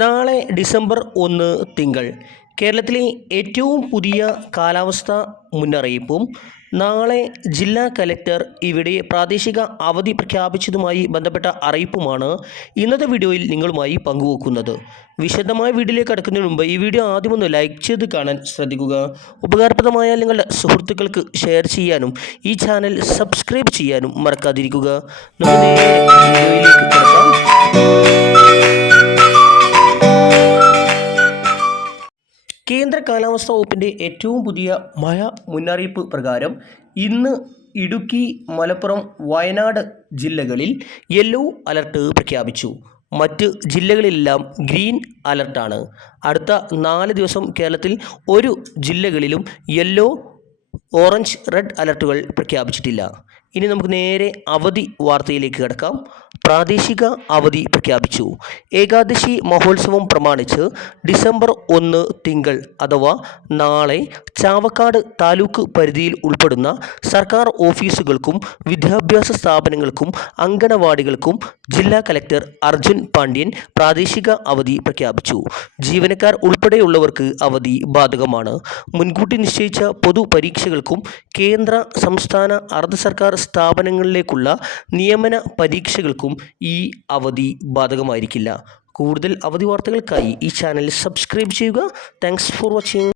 നാളെ ഡിസംബർ ഒന്ന് തിങ്കൾ. കേരളത്തിലെ ഏറ്റവും പുതിയ കാലാവസ്ഥ മുന്നറിയിപ്പും നാളെ ജില്ലാ കലക്ടർ ഇവിടെ പ്രാദേശിക അവധി പ്രഖ്യാപിച്ചതുമായി ബന്ധപ്പെട്ട അറിയിപ്പുമാണ് ഇന്നത്തെ വീഡിയോയിൽ നിങ്ങളുമായി പങ്കുവെക്കുന്നത്. വിശദമായ വീഡിയോയിലേക്ക് കടക്കുന്നതിന് മുമ്പ് ഈ വീഡിയോ ആദ്യം ഒന്ന് ലൈക്ക് ചെയ്ത് കാണാൻ ശ്രദ്ധിക്കുക. ഉപകാരപ്രദമായ നിങ്ങളുടെ സുഹൃത്തുക്കൾക്ക് ഷെയർ ചെയ്യാനും ഈ ചാനൽ സബ്സ്ക്രൈബ് ചെയ്യാനും മറക്കാതിരിക്കുക. നേരെ വീഡിയോയിലേക്ക് കേന്ദ്ര കാലാവസ്ഥാ വകുപ്പിന്റെ ഏറ്റവും പുതിയ മഴ മുന്നറിയിപ്പ് പ്രകാരം ഇന്ന് ഇടുക്കി മലപ്പുറം വയനാട് ജില്ലകളിൽ യെല്ലോ അലർട്ട് പ്രഖ്യാപിച്ചു. മറ്റ് ജില്ലകളിലെല്ലാം ഗ്രീൻ അലർട്ടാണ്. അടുത്ത നാല് ദിവസം കേരളത്തിൽ ഒരു ജില്ലകളിലും യെല്ലോ ഓറഞ്ച് റെഡ് അലർട്ടുകൾ പ്രഖ്യാപിച്ചിട്ടില്ല. ഇനി നമുക്ക് നേരെ അവധി വാർത്തയിലേക്ക് കിടക്കാം. പ്രാദേശിക അവധി പ്രഖ്യാപിച്ചു. ഏകാദശി മഹോത്സവം പ്രമാണിച്ച് ഡിസംബർ ഒന്ന് തിങ്കൾ അഥവാ നാളെ ചാവക്കാട് താലൂക്ക് പരിധിയിൽ ഉൾപ്പെടുന്ന സർക്കാർ ഓഫീസുകൾക്കും വിദ്യാഭ്യാസ സ്ഥാപനങ്ങൾക്കും അങ്കണവാടികൾക്കും ജില്ലാ കലക്ടർ അർജുൻ പാണ്ഡ്യൻ പ്രാദേശിക അവധി പ്രഖ്യാപിച്ചു. ജീവനക്കാർ ഉൾപ്പെടെയുള്ളവർക്ക് അവധി ബാധകമാണ്. മുൻകൂട്ടി നിശ്ചയിച്ച പൊതുപരീക്ഷകൾക്കും കേന്ദ്ര സംസ്ഥാന അർദ്ധ സർക്കാർ സ്ഥാപനങ്ങളിലേക്കുള്ള നിയമന പരീക്ഷകൾക്കും ഈ അവധി ബാധകമായിരിക്കില്ല. കൂടുതൽ അവധി വാർത്തകൾക്കായി ഈ ചാനൽ സബ്സ്ക്രൈബ് ചെയ്യുക. Thanks for watching